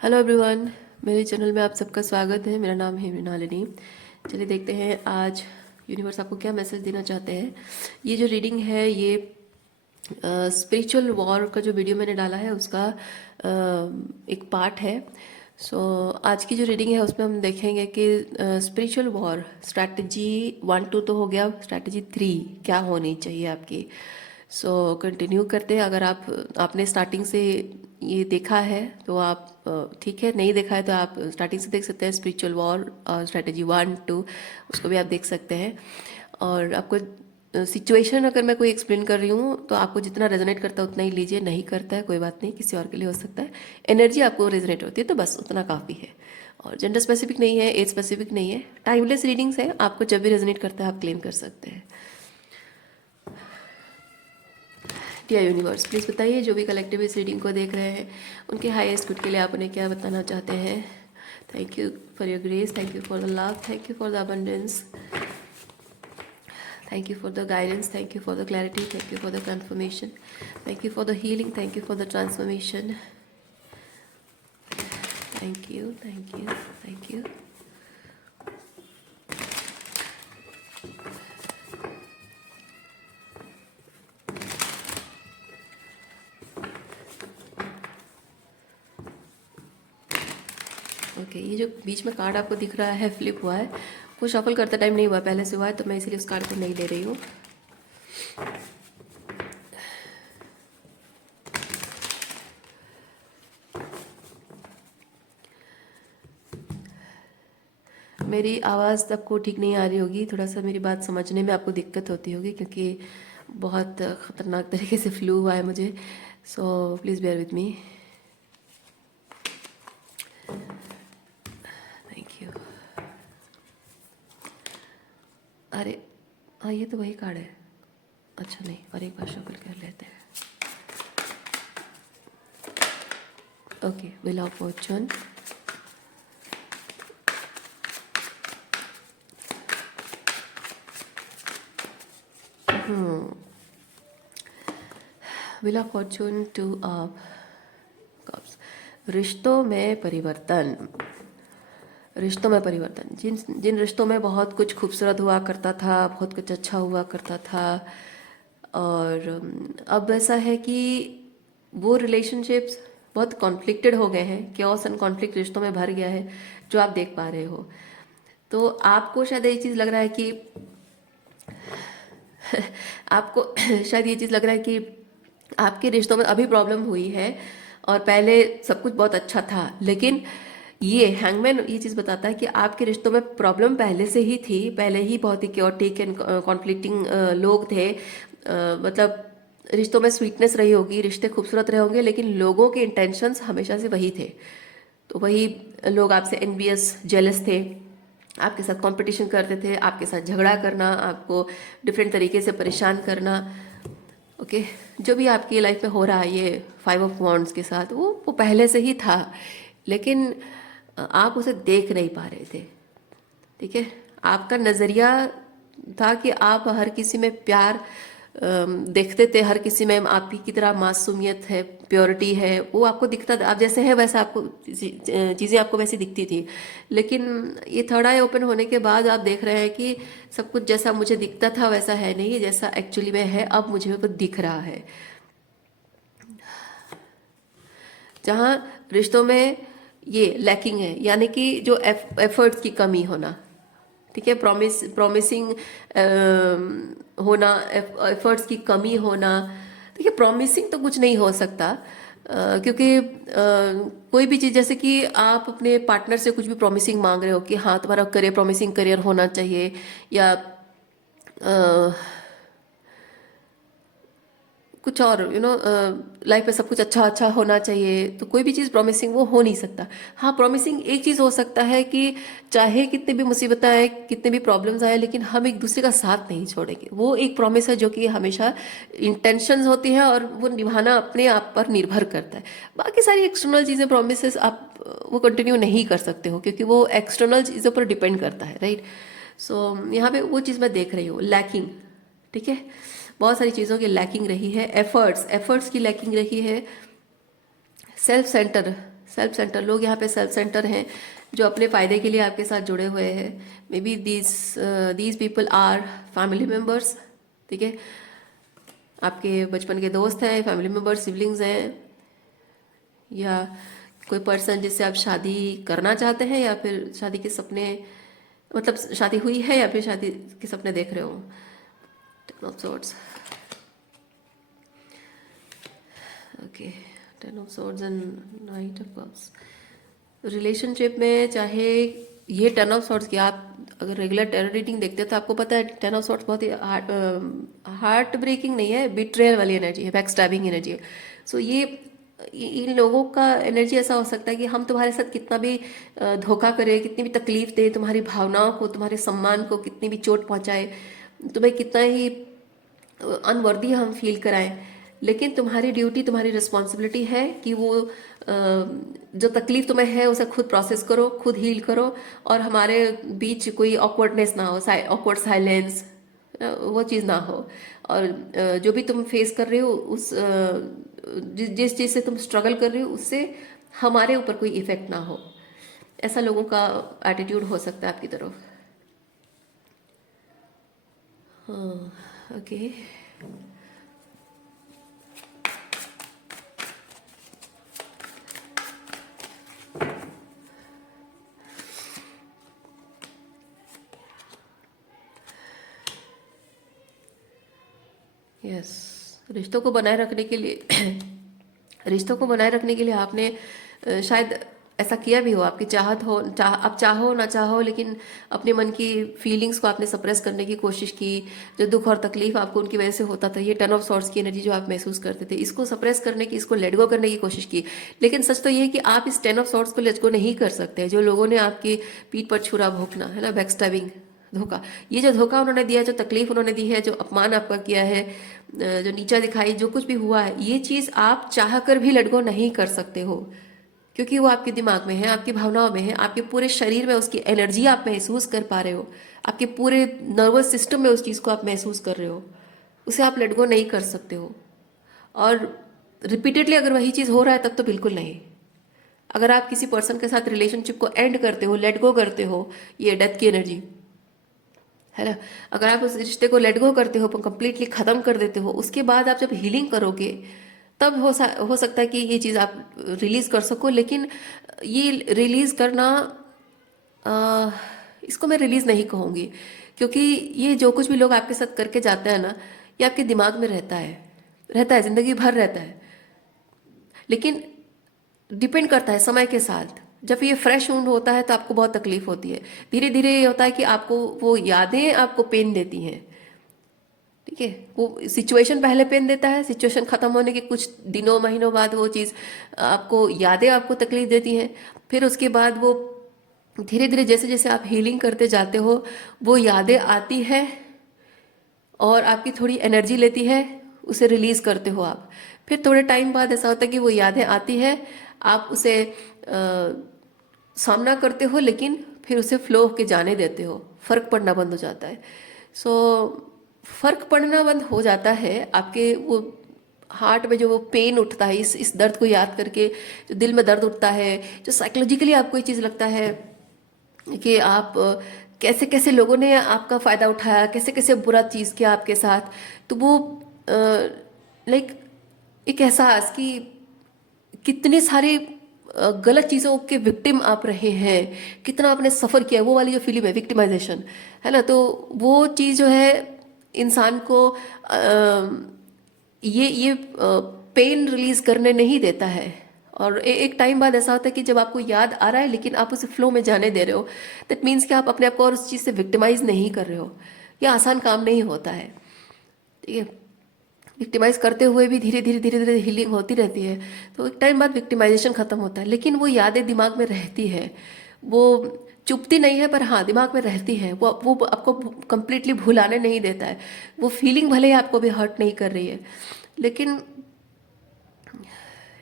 Hello everyone, मेरे channel में आप सबका स्वागत है। मेरा नाम है मृणालिनी। चलिए देखते हैं आज यूनिवर्स आपको क्या मैसेज देना चाहते हैं। ये जो रीडिंग है ये स्पिरिचुअल वॉर का जो वीडियो मैंने डाला है उसका एक पार्ट है। सो आज की जो रीडिंग है उसमें हम देखेंगे कि स्पिरिचुअल वॉर स्ट्रैटेजी 1 2 तो हो गया, स्ट्रैटेजी 3 क्या होनी चाहिए आपकी। सो कंटिन्यू करते हैं। अगर आपने स्टार्टिंग से ये देखा है तो आप ठीक है, नहीं देखा है तो आप स्टार्टिंग से देख सकते हैं। स्पिरिचुअल वॉर स्ट्रैटेजी 1 2 उसको भी आप देख सकते हैं। और आपको सिचुएशन अगर मैं कोई एक्सप्लेन कर रही हूँ तो आपको जितना रेजोनेट करता है उतना ही लीजिए, नहीं करता है कोई बात नहीं, किसी और के लिए हो सकता है। एनर्जी आपको रेजोनेट होती है तो बस उतना काफ़ी है। और जेंडर स्पेसिफिक नहीं है, एज स्पेसिफिक नहीं है, टाइमलेस रीडिंग्स है। आपको जब भी रेजोनेट करता है आप क्लेम कर सकते हैं। डियर यूनिवर्स, प्लीज़ बताइए जो भी कलेक्टिव इस रीडिंग को देख रहे हैं उनके हाईएस्ट गुड के लिए आप उन्हें क्या बताना चाहते हैं। Thank you for your grace, thank you for the love, thank you for the abundance, thank you for the guidance, thank you for the clarity, thank you for the confirmation, thank you for the healing, thank you for the transformation. Thank you, thank you, thank you. Okay, ये जो बीच में card आपको दिख रहा है flip हुआ है, वो शफल करते टाइम नहीं हुआ, पहले से हुआ है, तो मैं इसीलिए उस कार्ड को नहीं ले रही हूँ। मेरी आवाज़ आपको ठीक नहीं आ रही होगी, थोड़ा सा मेरी बात समझने में आपको दिक्कत होती होगी क्योंकि बहुत ख़तरनाक तरीके से फ्लू हुआ है मुझे। So please bear with me. Thank you. अरे हाँ, ये तो वही कार्ड है। अच्छा नहीं, और एक बार शफल कर लेते हैं। Okay, wheel of Fortune, wheel of Fortune, 2 of cups. रिश्तों में परिवर्तन, रिश्तों में परिवर्तन। जिन जिन रिश्तों में बहुत कुछ खूबसूरत हुआ करता था, बहुत कुछ अच्छा हुआ करता था, और अब ऐसा है कि वो रिलेशनशिप्स बहुत कॉन्फ्लिक्टेड हो गए हैं, क्योस एंड कॉन्फ्लिक्ट रिश्तों में भर गया है, जो आप देख पा रहे हो। तो आपको शायद ये चीज़ लग रहा है कि आपको शायद ये चीज़ लग रहा है कि आपके रिश्तों में अभी प्रॉब्लम हुई है और पहले सब कुछ बहुत अच्छा था। लेकिन ये हैंगमैन ये चीज़ बताता है कि आपके रिश्तों में प्रॉब्लम पहले से ही थी, पहले ही बहुत ही क्योटिक एंड कॉन्फ्लिक्टिंग लोग थे। मतलब रिश्तों में स्वीटनेस रही होगी, रिश्ते खूबसूरत रहे होंगे, लेकिन लोगों के इंटेंशंस हमेशा से वही थे। तो वही लोग आपसे एनवियस जेलस थे, आपके साथ कंपटीशन करते थे, आपके साथ झगड़ा करना, आपको डिफरेंट तरीके से परेशान करना। ओके, जो भी आपकी लाइफ में हो रहा है ये 5 ऑफ वॉन्ड्स के साथ, वो पहले से ही था, लेकिन आप उसे देख नहीं पा रहे थे। ठीक है, आपका नज़रिया था कि आप हर किसी में प्यार देखते थे, हर किसी में आप ही की तरह मासूमियत है, प्योरिटी है, वो आपको दिखता था। आप जैसे हैं वैसा आपको चीज़ें आपको वैसी दिखती थी। लेकिन ये थर्ड आई ओपन होने के बाद आप देख रहे हैं कि सब कुछ जैसा मुझे दिखता था वैसा है नहीं, जैसा एक्चुअली में है अब मुझे वो दिख रहा है। जहाँ रिश्तों में ये लैकिंग है, यानी कि जो एफर्ट्स की कमी होना। ठीक है, प्रॉमिसिंग होना, एफर्ट्स की कमी होना। देखिए, प्रॉमिसिंग तो कुछ नहीं हो सकता, क्योंकि कोई भी चीज़, जैसे कि आप अपने पार्टनर से कुछ भी प्रॉमिसिंग मांग रहे हो कि हाँ तुम्हारा करियर, प्रॉमिसिंग करियर होना चाहिए, या कुछ और लाइफ में सब कुछ अच्छा अच्छा होना चाहिए, तो कोई भी चीज़ प्रॉमिसिंग वो हो नहीं सकता। हाँ, प्रॉमिसिंग एक चीज़ हो सकता है कि चाहे कितनी भी मुसीबतें आए, कितने भी प्रॉब्लम्स आए, लेकिन हम एक दूसरे का साथ नहीं छोड़ेंगे। वो एक प्रॉमिस है जो कि हमेशा इंटेंशंस होती है और वो निभाना अपने आप पर निर्भर करता है। बाकी सारी एक्सटर्नल चीज़ें, प्रोमिस आप वो कंटिन्यू नहीं कर सकते हो क्योंकि वो एक्सटर्नल चीज़ों पर डिपेंड करता है, राइट। सो यहाँ पे वो चीज़ मैं देख रही हूँ, लैकिंग। ठीक है, बहुत सारी चीज़ों की लैकिंग रही है, एफर्ट्स की लैकिंग रही है, सेल्फ सेंटर सेल्फ सेंटर लोग यहाँ पे सेल्फ सेंटर हैं, जो अपने फ़ायदे के लिए आपके साथ जुड़े हुए हैं। May be these people are family members, ठीक है, आपके बचपन के दोस्त हैं, फैमिली मेम्बर्स, सिबलिंग्स हैं, या कोई पर्सन जिससे आप शादी करना चाहते हैं, या फिर शादी के सपने, मतलब शादी हुई है या फिर शादी के सपने देख रहे हो। Ten of swords, okay, ten of swords and night of cups. Relationship में चाहे ये टेन ऑफ सॉर्ड्स की आप अगर रेगुलर टेरर रीडिंग देखते हैं तो आपको पता है टेन ऑफ सॉर्ड्स बहुत ही हार्ट ब्रेकिंग नहीं है, बिट्रेयल वाली एनर्जी है, बैक स्टैबिंग एनर्जी है। सो ये इन लोगों का एनर्जी ऐसा हो सकता है कि हम तुम्हारे साथ कितना भी धोखा करें, कितनी भी तकलीफ दे, तुम्हारी भावनाओं को, तुम्हारे सम्मान को कितनी भी चोट पहुंचाए, तुम्हें कितना ही अनवर्दी हम फील कराएं, लेकिन तुम्हारी ड्यूटी, तुम्हारी रिस्पॉन्सिबिलिटी है कि वो जो तकलीफ तुम्हें है उसे खुद प्रोसेस करो, खुद हील करो, और हमारे बीच कोई ऑकवर्डनेस ना हो, ऑकवर्ड साइलेंस, वो चीज़ ना हो। और जो भी तुम फेस कर रहे हो, उस जिस चीज़ से तुम स्ट्रगल कर रहे हो, उससे हमारे ऊपर कोई इफेक्ट ना हो, ऐसा लोगों का एटीट्यूड हो सकता है आपकी तरफ। हाँ, ओके। यस, रिश्तों को बनाए रखने के लिए रिश्तों को बनाए रखने के लिए आपने शायद ऐसा किया भी हो, आपकी चाहत हो, आप चाहो ना चाहो, लेकिन अपने मन की फीलिंग्स को आपने सप्रेस करने की कोशिश की। जो दुख और तकलीफ आपको उनकी वजह से होता था, ये टेन ऑफ सॉर्ड्स की एनर्जी जो आप महसूस करते थे, इसको सप्रेस करने की, इसको लेट गो करने की कोशिश की। लेकिन सच तो ये है कि आप इस टेन ऑफ सॉर्ड्स को लेट गो नहीं कर सकते। जो लोगों ने आपकी पीठ पर छुरा भोंकना है ना, बैक स्टैबिंग, धोखा, ये जो धोखा उन्होंने दिया, जो तकलीफ उन्होंने दी है, जो अपमान आपका किया है, जो नीचा दिखाई, जो कुछ भी हुआ है, ये चीज़ आप चाह कर भी लेट गो नहीं कर सकते हो, क्योंकि वो आपके दिमाग में है, आपकी भावनाओं में है, आपके पूरे शरीर में उसकी एनर्जी आप महसूस कर पा रहे हो, आपके पूरे नर्वस सिस्टम में उस चीज़ को आप महसूस कर रहे हो, उसे आप लेट गो नहीं कर सकते हो। और रिपीटेडली अगर वही चीज़ हो रहा है तब तो बिल्कुल नहीं। अगर आप किसी पर्सन के साथ रिलेशनशिप को एंड करते हो, लेट गो करते हो, ये डेथ की एनर्जी है ना, अगर आप उस रिश्ते को लेट गो करते हो, कंप्लीटली ख़त्म कर देते हो, उसके बाद आप जब हीलिंग करोगे तब हो सकता है कि ये चीज़ आप रिलीज़ कर सको। लेकिन ये रिलीज़ करना, आ, इसको मैं रिलीज़ नहीं कहूँगी, क्योंकि ये जो कुछ भी लोग आपके साथ करके जाते हैं ना, ये आपके दिमाग में रहता है ज़िंदगी भर रहता है। लेकिन डिपेंड करता है समय के साथ, जब ये फ्रेश वुंड होता है तो आपको बहुत तकलीफ होती है। धीरे धीरे ये होता है कि आपको वो यादें आपको पेन देती हैं, ठीक है। वो सिचुएशन पहले पेन देता है, सिचुएशन खत्म होने के कुछ दिनों महीनों बाद वो चीज़ आपको, यादें आपको तकलीफ देती हैं। फिर उसके बाद वो धीरे धीरे जैसे जैसे आप हीलिंग करते जाते हो, वो यादें आती है और आपकी थोड़ी एनर्जी लेती है, उसे रिलीज़ करते हो आप। फिर थोड़े टाइम बाद ऐसा होता है कि वो यादें आती है, आप उसे सामना करते हो, लेकिन फिर उसे फ्लो होके जाने देते हो, फ़र्क पड़ना बंद हो जाता है। सो फ़र्क पड़ना बंद हो जाता है आपके वो हार्ट में, जो वो पेन उठता है, इस दर्द को याद करके जो दिल में दर्द उठता है, जो साइकोलॉजिकली आपको ये चीज़ लगता है कि आप कैसे कैसे लोगों ने आपका फ़ायदा उठाया, कैसे कैसे बुरा चीज़ किया आपके साथ, तो वो लाइक एक एहसास कि कितने सारे गलत चीज़ों के विक्टिम आप रहे हैं, कितना आपने सफ़र किया, वो वाली जो फीलिंग है विक्टिमाइजेशन, है ना, तो वो चीज़ जो है इंसान को ये पेन रिलीज करने नहीं देता है। और एक टाइम बाद ऐसा होता है कि जब आपको याद आ रहा है लेकिन आप उसे फ्लो में जाने दे रहे हो, दैट मीन्स कि आप अपने आप को और उस चीज़ से विक्टिमाइज नहीं कर रहे हो। यह आसान काम नहीं होता है, ठीक है। विक्टिमाइज करते हुए भी धीरे धीरे हीलिंग होती रहती है, तो एक टाइम बाद विक्टिमाइजेशन खत्म होता है, लेकिन वो यादें दिमाग में रहती है, वो चुपती नहीं है, पर हाँ दिमाग में रहती है। वो आपको कंप्लीटली भुलाने नहीं देता है। वो फीलिंग भले ही आपको भी हर्ट नहीं कर रही है, लेकिन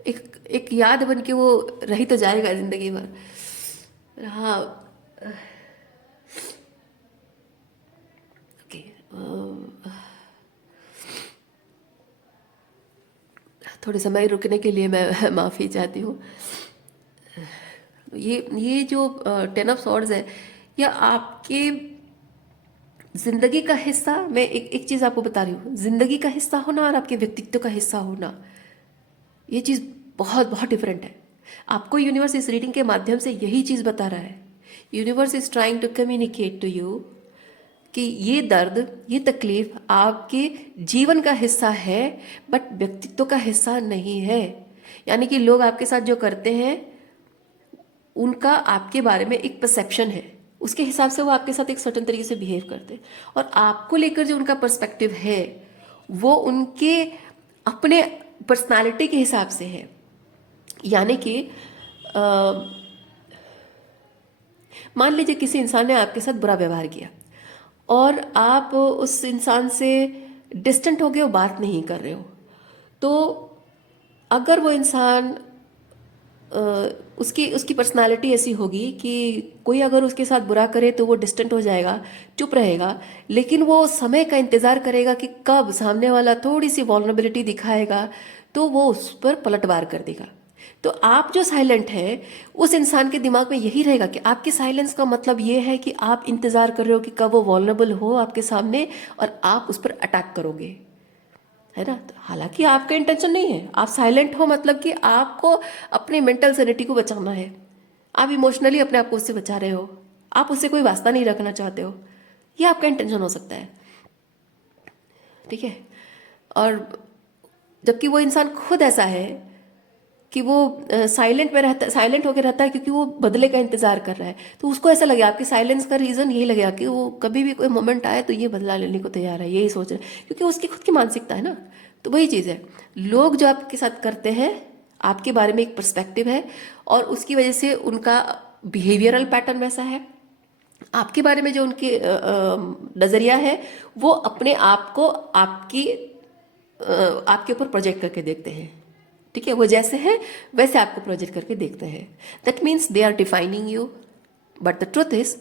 एक एक याद बन के वो रही तो जाएगा जिंदगी भर। हाँ, ओके, थोड़े समय रुकने के लिए मैं माफ़ी चाहती हूँ। ये जो 10 ऑफ सॉर्ड्स है, या आपके जिंदगी का हिस्सा, मैं एक चीज आपको बता रही हूँ, जिंदगी का हिस्सा होना और आपके व्यक्तित्व का हिस्सा होना, ये चीज बहुत बहुत डिफरेंट है। आपको यूनिवर्स इस रीडिंग के माध्यम से यही चीज बता रहा है। Universe is trying to communicate to you कि ये दर्द, ये तकलीफ आपके जीवन का हिस्सा है, बट व्यक्तित्व का हिस्सा नहीं है। यानी कि लोग आपके साथ जो करते हैं, उनका आपके बारे में एक परसेप्शन है, उसके हिसाब से वो आपके साथ एक सर्टेन तरीके से बिहेव करते हैं। और आपको लेकर जो उनका पर्सपेक्टिव है, वो उनके अपने पर्सनालिटी के हिसाब से है। यानी कि मान लीजिए किसी इंसान ने आपके साथ बुरा व्यवहार किया और आप उस इंसान से डिस्टेंट हो गए हो, बात नहीं कर रहे हो, तो अगर वो इंसान अ, उसकी उसकी पर्सनालिटी ऐसी होगी कि कोई अगर उसके साथ बुरा करे तो वो डिस्टेंट हो जाएगा, चुप रहेगा, लेकिन वो समय का इंतज़ार करेगा कि कब सामने वाला थोड़ी सी वॉल्नरेबिलिटी दिखाएगा तो वो उस पर पलटवार कर देगा। तो आप जो साइलेंट है, उस इंसान के दिमाग में यही रहेगा कि आपके साइलेंस का मतलब ये है कि आप इंतज़ार कर रहे हो कि कब वो वॉल्नरेबल हो आपके सामने और आप उस पर अटैक करोगे, है ना। तो हालांकि आपका इंटेंशन नहीं है, आप साइलेंट हो मतलब कि आपको अपनी मेंटल सैनिटी को बचाना है, आप इमोशनली अपने आप को उससे बचा रहे हो, आप उससे कोई वास्ता नहीं रखना चाहते हो, ये आपका इंटेंशन हो सकता है, ठीक है। और जबकि वो इंसान खुद ऐसा है कि वो साइलेंट में रहता, साइलेंट होकर रहता है क्योंकि वो बदले का इंतजार कर रहा है। तो उसको ऐसा लगेगा, आपके साइलेंस का रीज़न यही लगेगा कि वो कभी भी कोई मोमेंट आए तो ये बदला लेने को तैयार है, यही सोच रहे हैं, क्योंकि उसकी खुद की मानसिकता है ना। तो वही चीज़ है, लोग जो आपके साथ करते हैं, आपके बारे में एक पर्सपेक्टिव है और उसकी वजह से उनका बिहेवियरल पैटर्न वैसा है। आपके बारे में जो उनकी नज़रिया है, वो अपने आप को आपके ऊपर प्रोजेक्ट करके देखते हैं, ठीक है। वो जैसे है वैसे आपको प्रोजेक्ट करके देखते हैं। That means they are defining you, but the truth is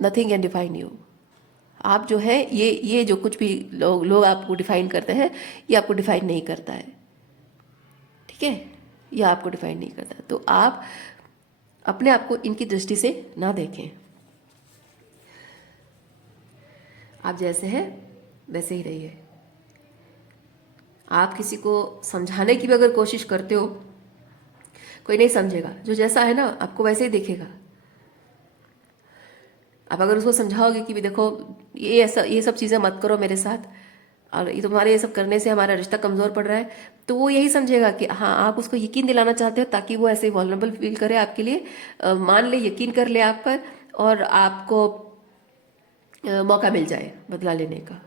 nothing can define you. आप जो है, ये जो कुछ भी लोग आपको डिफाइन करते हैं, ये आपको डिफाइन नहीं करता है, ठीक है। ये आपको डिफाइन नहीं करता, तो आप अपने आप को इनकी दृष्टि से ना देखें। आप जैसे हैं वैसे ही रहिए। आप किसी को समझाने की भी अगर कोशिश करते हो, कोई नहीं समझेगा। जो जैसा है ना, आपको वैसे ही देखेगा। आप अगर उसको समझाओगे कि भी देखो, ये ऐसा, ये सब चीज़ें मत करो मेरे साथ, और ये तुम्हारे ये सब करने से हमारा रिश्ता कमज़ोर पड़ रहा है, तो वो यही समझेगा कि हाँ, आप उसको यकीन दिलाना चाहते हो ताकि वो ऐसे वॉल्नरेबल फील करे आपके लिए, मान ले, यकीन कर ले आप पर, और आपको मौका मिल जाए बदला लेने का,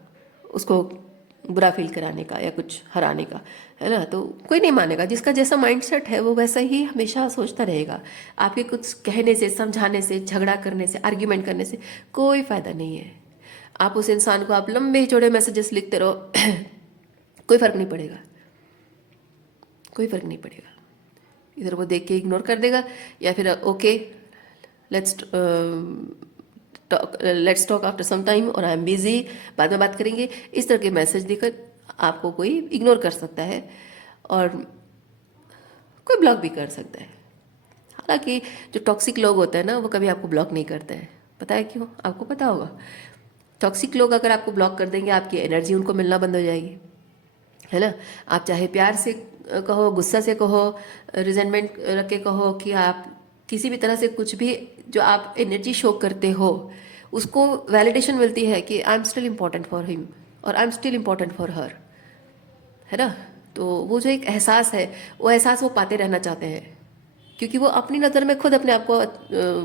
उसको बुरा फील कराने का या कुछ हराने का, है ना। तो कोई नहीं मानेगा। जिसका जैसा माइंडसेट है वो वैसा ही हमेशा सोचता रहेगा। आपके कुछ कहने से, समझाने से, झगड़ा करने से, आर्ग्यूमेंट करने से कोई फ़ायदा नहीं है। आप उस इंसान को आप लंबे चौड़े मैसेजेस लिखते रहो कोई फ़र्क नहीं पड़ेगा, कोई फ़र्क नहीं पड़ेगा। इधर वो देख के इग्नोर कर देगा, या फिर okay let's talk after some time, और आई एम बिजी, बाद में बात करेंगे, इस तरह के मैसेज देकर आपको कोई इग्नोर कर सकता है और कोई ब्लॉक भी कर सकता है। हालांकि जो टॉक्सिक लोग होते हैं ना, वो कभी आपको ब्लॉक नहीं करते हैं। पता है क्यों? आपको पता होगा। टॉक्सिक लोग अगर आपको ब्लॉक कर देंगे, आपकी एनर्जी उनको मिलना बंद हो जाएगी, है ना। आप चाहे प्यार से कहो, गुस्सा से कहो, रिजेंटमेंट रख के कहो, कि आप किसी भी तरह से कुछ भी जो आप एनर्जी शो करते हो, उसको वैलिडेशन मिलती है कि I am still important for him और I am still important for her, है ना। तो वो जो एक एहसास है, वो एहसास वो पाते रहना चाहते हैं, क्योंकि वो अपनी नज़र में खुद अपने आप को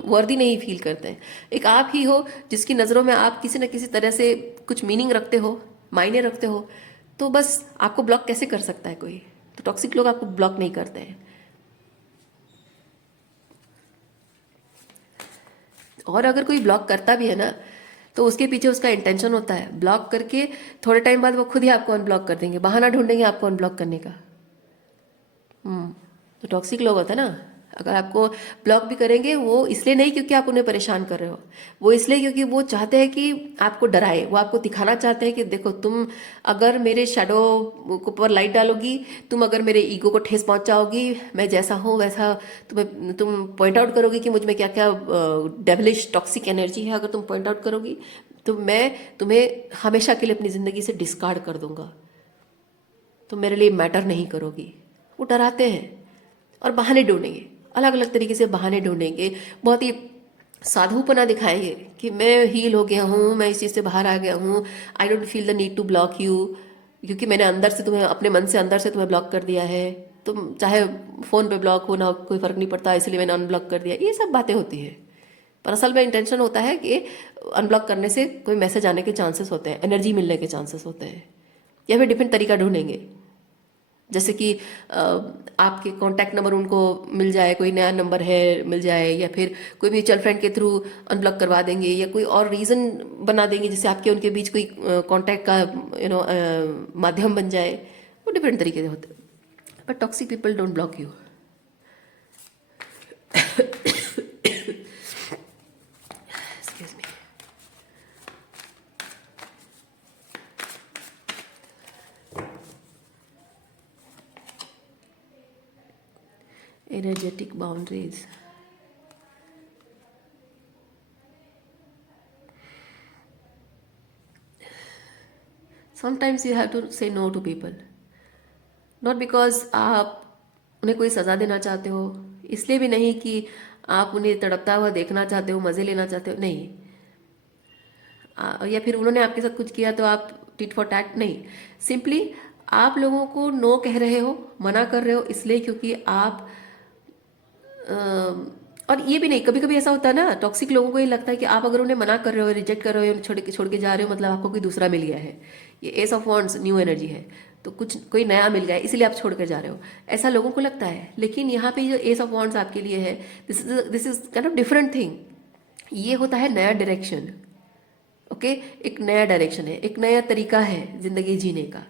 वर्दी नहीं फील करते हैं। एक आप ही हो जिसकी नज़रों में आप किसी न किसी तरह से कुछ मीनिंग रखते हो, मायने रखते हो, तो बस आपको ब्लॉक कैसे कर सकता है कोई? तो टॉक्सिक लोग आपको ब्लॉक नहीं करते हैं। और अगर कोई ब्लॉक करता भी है ना, तो उसके पीछे उसका इंटेंशन होता है। ब्लॉक करके थोड़े टाइम बाद वो खुद ही आपको अनब्लॉक कर देंगे, बहाना ढूंढेंगे आपको अनब्लॉक करने का। तो टॉक्सिक लोग होते हैं ना, अगर आपको ब्लॉक भी करेंगे वो इसलिए नहीं क्योंकि आप उन्हें परेशान कर रहे हो, वो इसलिए क्योंकि वो चाहते हैं कि आपको डराए, वो आपको दिखाना चाहते हैं कि देखो तुम अगर मेरे शैडो को ऊपर लाइट डालोगी, तुम अगर मेरे ईगो को ठेस पहुंचाओगी, मैं जैसा हूँ वैसा तुम पॉइंट आउट करोगी कि मुझ में क्या क्या डेविलिश टॉक्सिक एनर्जी है, अगर तुम पॉइंट आउट करोगी तो मैं तुम्हें हमेशा के लिए अपनी ज़िंदगी से डिस्कार्ड कर दूंगा, तुम मेरे लिए मैटर नहीं करोगी। वो डराते हैं और बहाने ढूंढेंगे, अलग अलग तरीके से बहाने ढूंढेंगे, बहुत ही साधुपना दिखाएंगे कि मैं हील हो गया हूँ, मैं इस चीज़ से बाहर आ गया हूँ, I don't feel the need to block you, क्योंकि मैंने अंदर से तुम्हें, अपने मन से अंदर से तुम्हें ब्लॉक कर दिया है, तुम चाहे फ़ोन पे ब्लॉक हो ना हो, कोई फ़र्क नहीं पड़ता, इसलिए मैंने अनब्लॉक कर दिया। ये सब बातें होती है, पर असल में इंटेंशन होता है कि अनब्लॉक करने से कोई मैसेज आने के चांसेस होते हैं, एनर्जी मिलने के चांसेस होते हैं, या फिर डिफरेंट तरीका ढूंढेंगे। जैसे कि आपके कांटेक्ट नंबर उनको मिल जाए, कोई नया नंबर है मिल जाए, या फिर कोई म्यूचुअल फ्रेंड के थ्रू अनब्लॉक करवा देंगे, या कोई और रीज़न बना देंगे जिससे आपके उनके बीच कोई कांटेक्ट का माध्यम बन जाए। वो डिफरेंट तरीके से होते हैं, but toxic people don't block you. Excuse me. Energetic boundaries. Sometimes you have to say no to people, not because आप उन्हें कोई सज़ा देना चाहते हो, इसलिए भी नहीं कि आप उन्हें तड़पता हुआ देखना चाहते हो, मज़े लेना चाहते हो, नहीं। या फिर उन्होंने आपके साथ कुछ किया तो आप टिट फॉर टैट, नहीं। सिंपली आप लोगों को नो कह रहे हो, मना कर रहे हो, इसलिए क्योंकि आप और ये भी नहीं, कभी कभी ऐसा होता है ना, टॉक्सिक लोगों को ये लगता है कि आप अगर उन्हें मना कर रहे हो, रिजेक्ट कर रहे हो, छोड़ के जा रहे हो, मतलब आपको कोई दूसरा मिल गया है। ये S of wands new energy है, तो कुछ कोई नया मिल गया है इसलिए आप छोड़ कर जा रहे हो, ऐसा लोगों को लगता है। लेकिन यहाँ पे जो एस ऑफ वॉन्ड्स आपके लिए है, this is kind of different thing. ये होता है नया डायरेक्शन। ओके, एक नया डायरेक्शन है, एक नया तरीका है जिंदगी जीने का।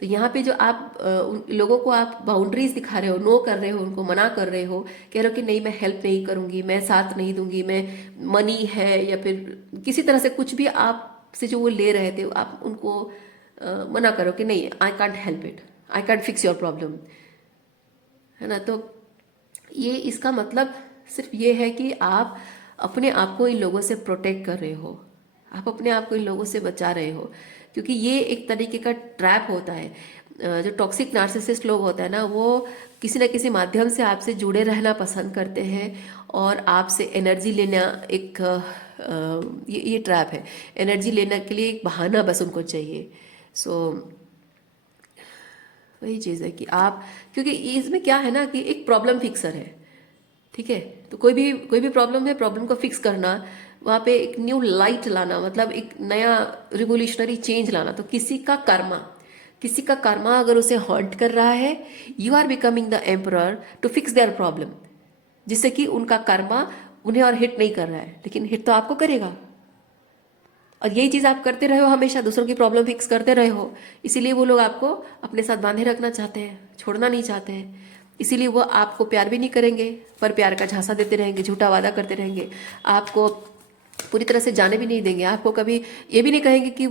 तो यहाँ पे जो आप उन लोगों को आप बाउंड्रीज दिखा रहे हो, नो कर रहे हो, उनको मना कर रहे हो, कह रहे हो कि नहीं मैं हेल्प नहीं करूँगी, मैं साथ नहीं दूंगी, मैं मनी है या फिर किसी तरह से कुछ भी आप से जो वो ले रहे थे, आप उनको मना करो कि नहीं, I can't help it, I can't fix your problem, है ना। तो ये इसका मतलब सिर्फ ये है कि आप अपने आप को इन लोगों से प्रोटेक्ट कर रहे हो, आप अपने आप को इन लोगों से बचा रहे हो, क्योंकि ये एक तरीके का ट्रैप होता है। जो टॉक्सिक नार्सिसिस्ट लोग होते हैं ना, वो किसी न किसी माध्यम से आपसे जुड़े रहना पसंद करते हैं और आपसे एनर्जी लेना एक ये ट्रैप है। एनर्जी लेने के लिए एक बहाना बस उनको चाहिए। सो वही चीज़ है कि आप, क्योंकि इसमें क्या है ना कि एक प्रॉब्लम फिक्सर है, ठीक है। तो कोई भी प्रॉब्लम है, प्रॉब्लम को फिक्स करना, वहाँ पे एक न्यू लाइट लाना, मतलब एक नया रिवोल्यूशनरी चेंज लाना। तो किसी का कर्मा अगर उसे हॉन्ट कर रहा है, you are becoming the emperor to fix their problem, जिससे कि उनका कर्मा उन्हें और हिट नहीं कर रहा है, लेकिन हिट तो आपको करेगा। और यही चीज़ आप करते रहे हो, हमेशा दूसरों की प्रॉब्लम फिक्स करते रहे हो, इसीलिए वो लोग आपको अपने साथ बांधे रखना चाहते हैं, छोड़ना नहीं चाहते हैं। इसीलिए वो आपको प्यार भी नहीं करेंगे, पर प्यार का झांसा देते रहेंगे, झूठा वादा करते रहेंगे, आपको पूरी तरह से जाने भी नहीं देंगे। आपको कभी ये भी नहीं कहेंगे कि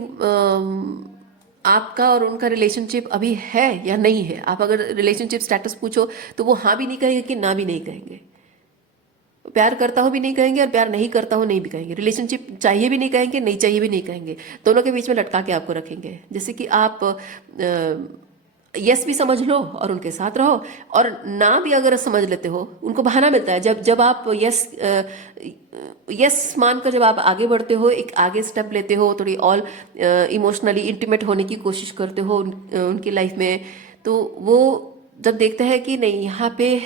आपका और उनका रिलेशनशिप अभी है या नहीं है। आप अगर रिलेशनशिप स्टेटस पूछो तो वो हाँ भी नहीं कहेंगे कि ना भी नहीं कहेंगे। प्यार करता हो भी नहीं कहेंगे और प्यार नहीं करता हो नहीं भी कहेंगे। रिलेशनशिप चाहिए भी नहीं कहेंगे, नहीं चाहिए भी नहीं कहेंगे। दोनों के बीच में लटका के आपको रखेंगे, जैसे कि आप यस भी समझ लो और उनके साथ रहो, और ना भी अगर समझ लेते हो, उनको बहाना मिलता है। जब आप यस मानकर जब आप आगे बढ़ते हो, एक आगे स्टेप लेते हो, थोड़ी और इमोशनली इंटीमेट होने की कोशिश करते हो उनकी लाइफ में, तो वो जब देखते हैं कि नहीं, यहाँ पे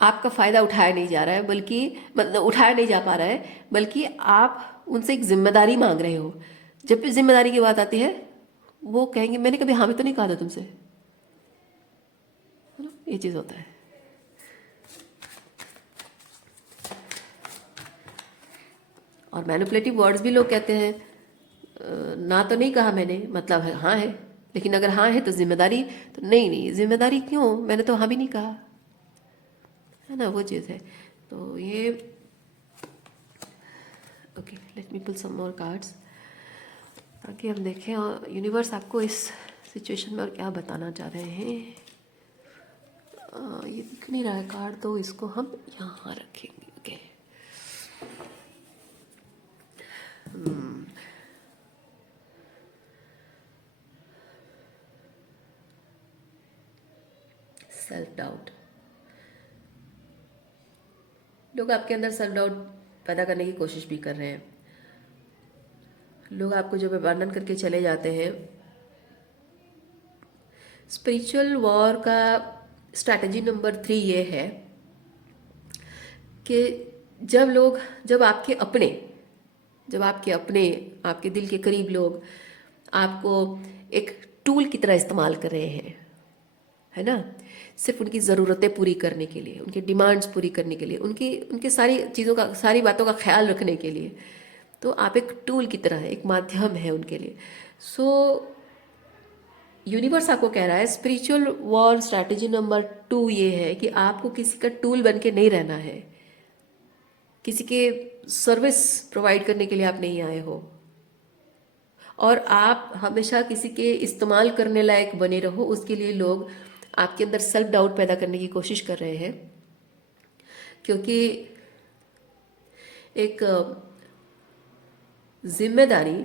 आपका फ़ायदा उठाया नहीं जा रहा है, बल्कि मतलब उठाया नहीं जा पा रहा है, बल्कि आप उनसे एक जिम्मेदारी मांग रहे हो। जब भी जिम्मेदारी की बात आती है, वो कहेंगे मैंने कभी हाँ भी तो नहीं कहा था तुमसे, है ना। ये चीज़ होता है। और मैनिपुलेटिव वर्ड्स भी लोग कहते हैं, ना तो नहीं कहा मैंने, मतलब है हाँ है, लेकिन अगर हाँ है तो जिम्मेदारी, तो नहीं नहीं जिम्मेदारी क्यों, मैंने तो हाँ भी नहीं कहा। है ना, वो चीज़ है। तो ये ओके, लेट मी पुल सम मोर कार्ड्स ताकि हम देखें यूनिवर्स आपको इस सिचुएशन में और क्या बताना चाह रहे हैं। ये दिख नहीं रहा है कार्ड, तो इसको हम यहाँ रखेंगे। Okay, self doubt. लोग आपके अंदर सेल्फ डाउट पैदा करने की कोशिश भी कर रहे हैं। लोग आपको जब अबैंडन करके चले जाते हैं, स्पिरिचुअल वॉर का स्ट्रैटेजी नंबर 3 ये है कि जब आपके अपने आपके दिल के करीब लोग आपको एक टूल की तरह इस्तेमाल कर रहे हैं, है ना, सिर्फ उनकी ज़रूरतें पूरी करने के लिए, उनकी डिमांड्स पूरी करने के लिए, उनकी सारी चीज़ों का, सारी बातों का ख्याल रखने के लिए, तो आप एक टूल की तरह है, एक माध्यम है उनके लिए। सो यूनिवर्स आपको कह रहा है स्पिरिचुअल वॉर स्ट्रैटेजी नंबर 2 ये है कि आपको किसी का टूल बन के नहीं रहना है। किसी के सर्विस प्रोवाइड करने के लिए आप नहीं आए हो, और आप हमेशा किसी के इस्तेमाल करने लायक बने रहो, उसके लिए लोग आपके अंदर सेल्फ डाउट पैदा करने की कोशिश कर रहे हैं। क्योंकि एक जिम्मेदारी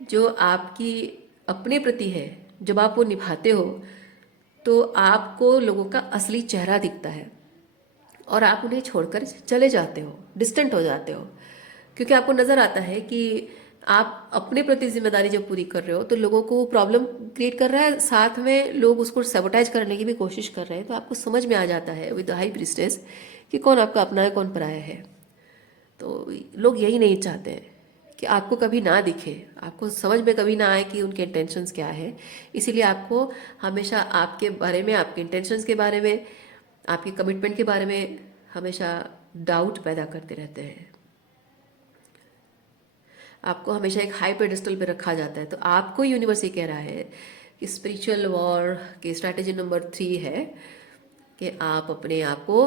जो आपकी अपने प्रति है, जब आप वो निभाते हो तो आपको लोगों का असली चेहरा दिखता है और आप उन्हें छोड़कर चले जाते हो, डिस्टेंट हो जाते हो, क्योंकि आपको नज़र आता है कि आप अपने प्रति जिम्मेदारी जब पूरी कर रहे हो तो लोगों को प्रॉब्लम क्रिएट कर रहा है, साथ में लोग उसको सैबोटाइज करने की भी कोशिश कर रहे हैं। तो आपको समझ में आ जाता है विद द हाई प्रीस्टेस कि कौन आपका अपना है, कौन पराया है। तो लोग यही नहीं चाहते हैं कि आपको कभी ना दिखे, आपको समझ में कभी ना आए कि उनके इंटेंशंस क्या है। इसीलिए आपको हमेशा आपके बारे में, आपके इंटेंशंस के बारे में, आपके कमिटमेंट के बारे में हमेशा डाउट पैदा करते रहते हैं। आपको हमेशा एक हाई पेडेस्टल पे रखा जाता है। तो आपको यूनिवर्स ये कह रहा है कि स्पिरिचुअल वॉर की स्ट्रैटेजी नंबर 3 है कि आप अपने आप को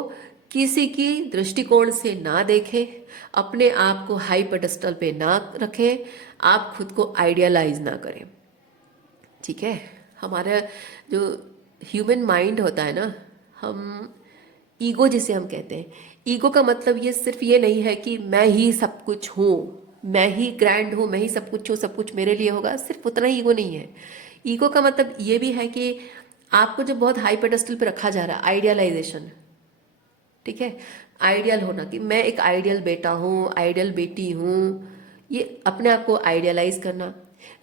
किसी की दृष्टिकोण से ना देखें, अपने आप को हाई पेडेस्टल पे ना रखें, आप खुद को आइडियलाइज ना करें। ठीक है, हमारा जो ह्यूमन माइंड होता है ना, हम ईगो जिसे हम कहते हैं, ईगो का मतलब ये सिर्फ ये नहीं है कि मैं ही सब कुछ हूँ, मैं ही ग्रैंड हूँ, मैं ही सब कुछ हूँ, सब कुछ मेरे लिए होगा, सिर्फ उतना ही ईगो नहीं है। ईगो का मतलब ये भी है कि आपको जब बहुत हाई पेडेस्टल पे रखा जा रहा है, आइडियलाइजेशन, ठीक है, आइडियल होना कि मैं एक आइडियल बेटा हूँ, आइडियल बेटी हूँ, ये अपने आप को आइडियलाइज करना।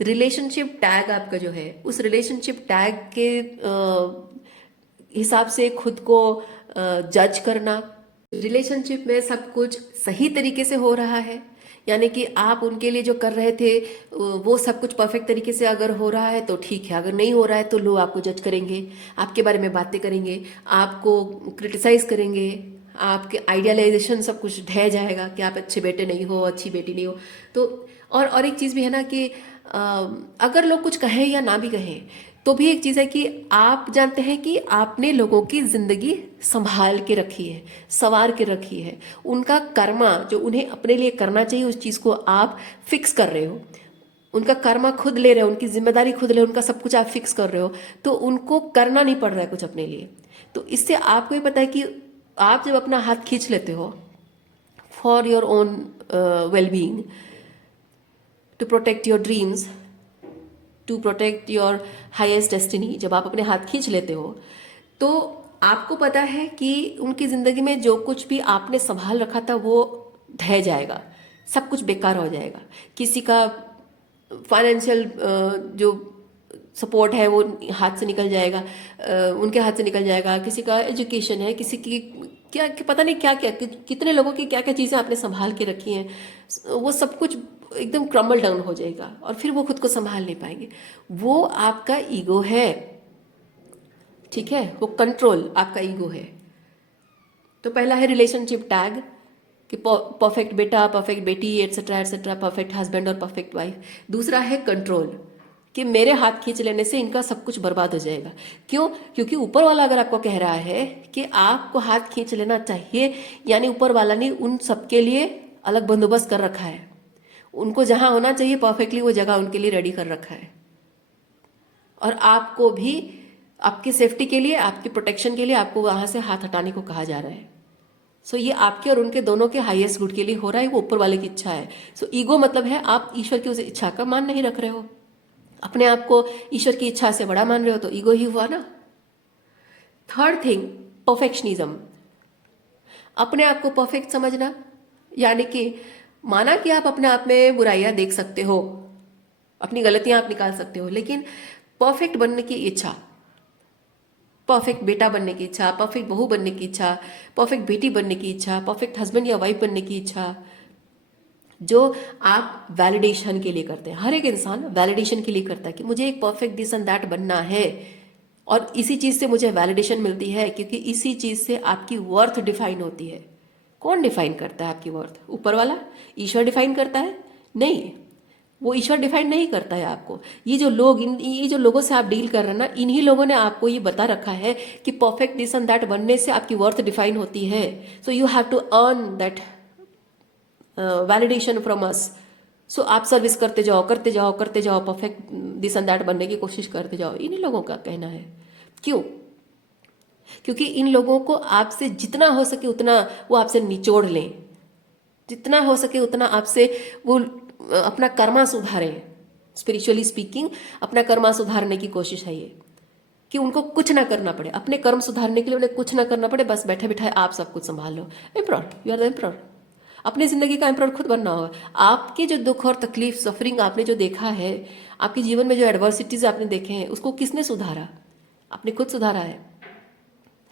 रिलेशनशिप टैग आपका जो है, उस रिलेशनशिप टैग के हिसाब से खुद को जज करना। रिलेशनशिप में सब कुछ सही तरीके से हो रहा है, यानी कि आप उनके लिए जो कर रहे थे वो सब कुछ परफेक्ट तरीके से अगर हो रहा है तो ठीक है, अगर नहीं हो रहा है तो लोग आपको जज करेंगे, आपके बारे में बातें करेंगे, आपको क्रिटिसाइज करेंगे, आपके आइडियलाइजेशन सब कुछ ढह जाएगा कि आप अच्छे बेटे नहीं हो, अच्छी बेटी नहीं हो। तो और एक चीज़ भी है ना कि अगर लोग कुछ कहें या ना भी कहें तो भी एक चीज़ है कि आप जानते हैं कि आपने लोगों की ज़िंदगी संभाल के रखी है, संवार के रखी है। उनका कर्मा जो उन्हें अपने लिए करना चाहिए उस चीज़ को आप फिक्स कर रहे हो, उनका कर्मा खुद ले रहे हो, उनकी जिम्मेदारी खुद ले रहे हो, उनका सब कुछ आप फिक्स कर रहे हो, तो उनको करना नहीं पड़ रहा है कुछ अपने लिए। तो इससे आपको ये पता है कि आप जब अपना हाथ खींच लेते हो for your own well being, to protect your dreams, to protect your highest destiny, जब आप अपने हाथ खींच लेते हो तो आपको पता है कि उनकी ज़िंदगी में जो कुछ भी आपने संभाल रखा था वो ढह जाएगा, सब कुछ बेकार हो जाएगा। किसी का फाइनेंशियल जो सपोर्ट है वो हाथ से निकल जाएगा, उनके हाथ से निकल जाएगा। किसी का एजुकेशन है, किसी की क्या पता नहीं क्या क्या, कितने लोगों की क्या क्या चीज़ें आपने संभाल के रखी हैं, वो सब कुछ एकदम क्रम्बल डाउन हो जाएगा और फिर वो खुद को संभाल नहीं पाएंगे। वो आपका ईगो है, ठीक है, वो कंट्रोल आपका ईगो है। तो पहला है रिलेशनशिप टैग कि परफेक्ट बेटा, परफेक्ट बेटी, एटसेट्रा एटसेट्रा, परफेक्ट हस्बैंड और परफेक्ट वाइफ। दूसरा है कंट्रोल कि मेरे हाथ खींच लेने से इनका सब कुछ बर्बाद हो जाएगा। क्यों? क्योंकि ऊपर वाला अगर आपको कह रहा है कि आपको हाथ खींच लेना चाहिए, यानी ऊपर वाला ने उन सबके लिए अलग बंदोबस्त कर रखा है। उनको जहां होना चाहिए परफेक्टली वो जगह उनके लिए रेडी कर रखा है। और आपको भी आपकी सेफ्टी के लिए, आपकी प्रोटेक्शन के लिए आपको वहां से हाथ हटाने को कहा जा रहा है। सो ये आपके और उनके दोनों के हाईएस्ट गुड के लिए हो रहा है, वो ऊपर वाले की इच्छा है। सो ईगो मतलब है आप ईश्वर की उस इच्छा का मान नहीं रख रहे हो, अपने आप को ईश्वर की इच्छा से बड़ा मान रहे हो, तो ईगो ही हुआ ना। Third thing, perfectionism. अपने आप को परफेक्ट समझना, यानी कि माना कि आप अपने आप में बुराइयां देख सकते हो, अपनी गलतियां आप निकाल सकते हो, लेकिन परफेक्ट बनने की इच्छा, परफेक्ट बेटा बनने की इच्छा, परफेक्ट बहू बनने की इच्छा, परफेक्ट बेटी बनने की इच्छा, परफेक्ट हस्बैंड या वाइफ बनने की इच्छा, जो आप वैलिडेशन के लिए करते हैं। हर एक इंसान वैलिडेशन के लिए करता है कि मुझे एक परफेक्ट दिस एंड दैट बनना है, और इसी चीज से मुझे वैलिडेशन मिलती है, क्योंकि इसी चीज से आपकी वर्थ डिफाइन होती है। कौन डिफाइन करता है आपकी वर्थ? ऊपर वाला, ईश्वर डिफाइन करता है? नहीं, वो ईश्वर डिफाइन नहीं करता है आपको। ये जो लोग, ये जो लोगों से आप डील कर रहे हैं ना, इन्हीं लोगों ने आपको ये बता रखा है कि परफेक्ट दिस एंड दैट बनने से आपकी वर्थ डिफाइन होती है। So you have to earn that validation from us. So आप सर्विस करते जाओ, करते जाओ, करते जाओ, परफेक्ट दिस एंड दैट बनने की कोशिश करते जाओ। इन्हीं लोगों का कहना है। क्यों? क्योंकि इन लोगों को आपसे जितना हो सके उतना वो आपसे निचोड़ लें, जितना हो सके उतना आपसे वो अपना कर्मा सुधारें। स्पिरिचुअली स्पीकिंग अपना कर्मा सुधारने की कोशिश है ये, कि उनको कुछ ना करना पड़े, अपने कर्म सुधारने के लिए उन्हें कुछ ना करना पड़े, बस बैठे बिठाए आप सब कुछ संभाल लो। एम्प्रॉर, यू आर द एम्प्रॉर। अपनी जिंदगी का एम्प्रॉर खुद बनना होगा। आपके जो दुख और तकलीफ, सफरिंग आपने जो देखा है, आपके जीवन में जो एडवर्सिटीज आपने देखे हैं, उसको किसने सुधारा? आपने खुद सुधारा है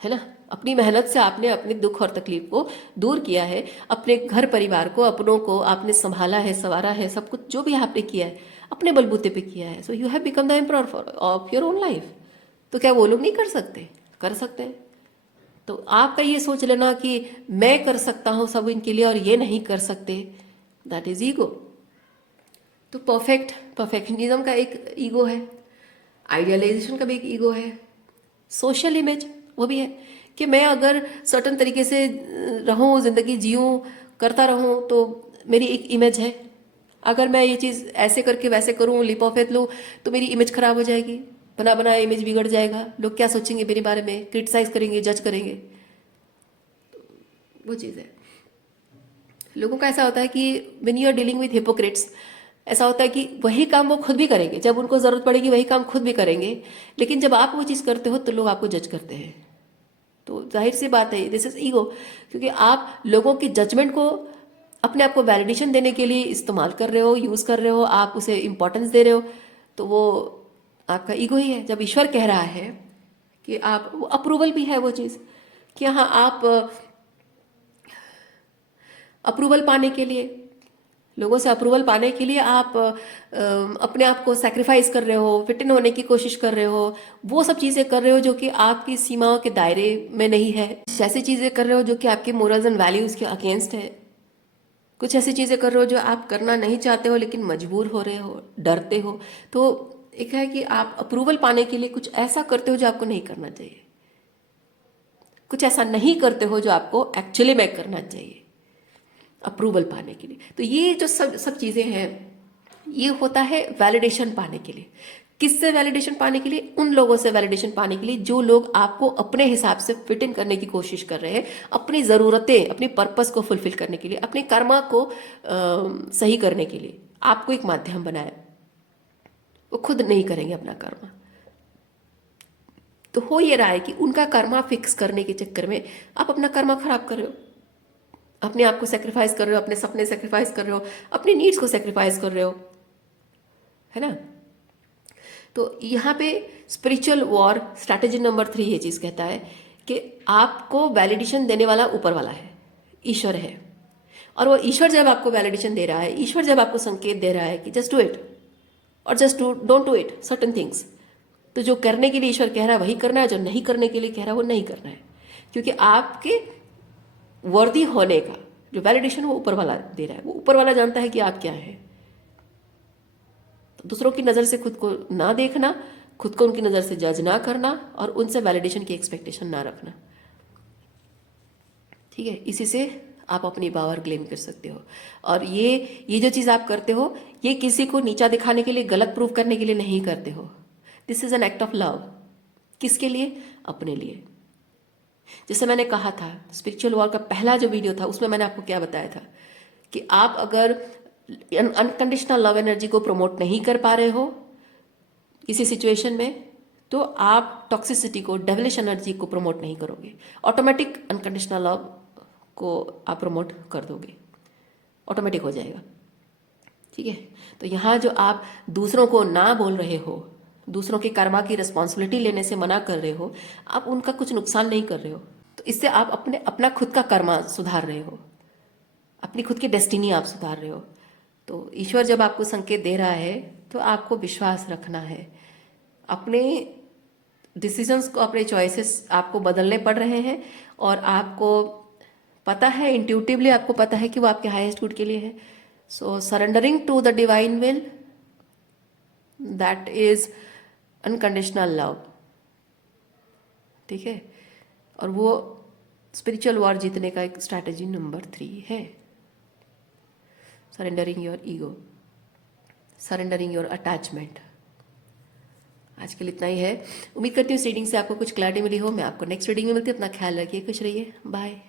ना। अपनी मेहनत से आपने अपने दुख और तकलीफ को दूर किया है, अपने घर परिवार को, अपनों को आपने संभाला है, संवारा है, सब कुछ जो भी आपने किया है अपने बलबूते पे किया है। So you have become the emperor of your own life. तो क्या वो लोग नहीं कर सकते? कर सकते हैं। तो आपका ये सोच लेना कि मैं कर सकता हूं सब इनके लिए और ये नहीं कर सकते, दैट इज ईगो। तो परफेक्शनिज्म का एक ईगो है, आइडियलाइजेशन का भी एक ईगो है, सोशल इमेज वो भी है कि मैं अगर सर्टन तरीके से रहूं, जिंदगी जीऊं, करता रहूं, तो मेरी एक इमेज है। अगर मैं ये चीज़ ऐसे करके वैसे करूं, लिप ऑफ फेथ लूं, तो मेरी इमेज खराब हो जाएगी, बना बनाया इमेज बिगड़ जाएगा, लोग क्या सोचेंगे मेरे बारे में, क्रिटिसाइज करेंगे, जज करेंगे। वो चीज़ है। लोगों का ऐसा होता है कि when you are dealing with hypocrites, ऐसा होता है कि वही काम वो खुद भी करेंगे, जब उनको जरूरत पड़ेगी वही काम खुद भी करेंगे, लेकिन जब आप वो चीज़ करते हो तो लोग आपको जज करते हैं। तो जाहिर सी बात है, दिस इज ईगो, क्योंकि आप लोगों की जजमेंट को अपने आप को वैलिडेशन देने के लिए इस्तेमाल कर रहे हो, यूज कर रहे हो, आप उसे इंपॉर्टेंस दे रहे हो, तो वो आपका ईगो ही है। जब ईश्वर कह रहा है कि आप, वो अप्रूवल भी है वो चीज़, कि हाँ आप अप्रूवल पाने के लिए, लोगों से अप्रूवल पाने के लिए आप अपने आप को सेक्रीफाइस कर रहे हो, फिट इन होने की कोशिश कर रहे हो, वो सब चीज़ें कर रहे हो जो कि आपकी सीमाओं के दायरे में नहीं है। ऐसी चीज़ें कर रहे हो जो कि आपके मोरल्स एंड वैल्यूज़ के अगेंस्ट है। कुछ ऐसी चीज़ें कर रहे हो जो आप करना नहीं चाहते हो लेकिन मजबूर हो रहे हो, डरते हो। तो एक है कि आप अप्रूवल पाने के लिए कुछ ऐसा करते हो जो आपको नहीं करना चाहिए, कुछ ऐसा नहीं करते हो जो आपको एक्चुअली में करना चाहिए अप्रूवल पाने के लिए। तो ये जो सब सब चीज़ें हैं, ये होता है वैलिडेशन पाने के लिए। किससे वैलिडेशन पाने के लिए? उन लोगों से वैलिडेशन पाने के लिए जो लोग आपको अपने हिसाब से फिट इन करने की कोशिश कर रहे हैं, अपनी ज़रूरतें, अपनी पर्पस को फुलफिल करने के लिए, अपने कर्मा को सही करने के लिए आपको एक माध्यम बनाया। वो खुद नहीं करेंगे अपना कर्मा। तो हो ये रहा है कि उनका कर्मा फिक्स करने के चक्कर में आप अपना कर्मा खराब कर रहे हो, अपने आप को सेक्रीफाइस कर रहे हो, अपने सपने सेक्रीफाइस कर रहे हो, अपनी नीड्स को सेक्रीफाइस कर रहे हो, है ना। तो यहाँ पे स्पिरिचुअल वॉर स्ट्रैटेजी नंबर 3 ये चीज़ कहता है कि आपको वैलिडेशन देने वाला ऊपर वाला है, ईश्वर है। और वो ईश्वर जब आपको वैलिडेशन दे रहा है, ईश्वर जब आपको संकेत दे रहा है कि जस्ट डू इट और just don't do it certain things, तो जो करने के लिए ईश्वर कह रहा है वही करना है, जो नहीं करने के लिए कह रहा है वो नहीं करना है, क्योंकि आपके वर्दी होने का जो वैलिडेशन वो ऊपर वाला दे रहा है। वो ऊपर वाला जानता है कि आप क्या है। दूसरों की नज़र से खुद को ना देखना, खुद को उनकी नज़र से जज ना करना और उनसे वैलिडेशन की एक्सपेक्टेशन ना रखना। ठीक है, इसी से आप अपनी पावर क्लेम कर सकते हो। और ये जो चीज़ आप करते हो, ये किसी को नीचा दिखाने के लिए, गलत प्रूव करने के लिए नहीं करते हो। This is an act of love. किसके लिए? अपने लिए। जैसे मैंने कहा था, स्पिरिचुअल वॉर का पहला जो वीडियो था उसमें मैंने आपको क्या बताया था कि आप अगर अनकंडीशनल लव एनर्जी को प्रमोट नहीं कर पा रहे हो किसी सिचुएशन में, तो आप टॉक्सिसिटी को, डेविलिश एनर्जी को प्रमोट नहीं करोगे। ऑटोमेटिक अनकंडीशनल लव को आप प्रमोट कर दोगे, ऑटोमेटिक हो जाएगा। ठीक है, तो यहाँ जो आप दूसरों को ना बोल रहे हो, दूसरों के कर्मा की रिस्पॉन्सिबिलिटी लेने से मना कर रहे हो, आप उनका कुछ नुकसान नहीं कर रहे हो। तो इससे आप अपना खुद का कर्मा सुधार रहे हो, अपनी खुद की डेस्टिनी आप सुधार रहे हो। तो ईश्वर जब आपको संकेत दे रहा है तो आपको विश्वास रखना है। अपने डिसीजंस को, अपने चॉइसेस आपको बदलने पड़ रहे हैं और आपको पता है, इंट्यूटिवली आपको पता है कि वो आपके हाईएस्ट गुड के लिए है। So surrendering to the divine will, that is unconditional love. ठीक है, और वो स्पिरिचुअल वॉर जीतने का एक स्ट्रैटेजी नंबर 3 है। Surrendering your ego, surrendering your attachment. आज के लिए इतना ही है। उम्मीद करती हूँ इस रीडिंग से आपको कुछ क्लैरिटी मिली हो। मैं आपको नेक्स्ट रीडिंग में मिलती हूँ। अपना ख्याल रखिए, खुश रहिए, बाय।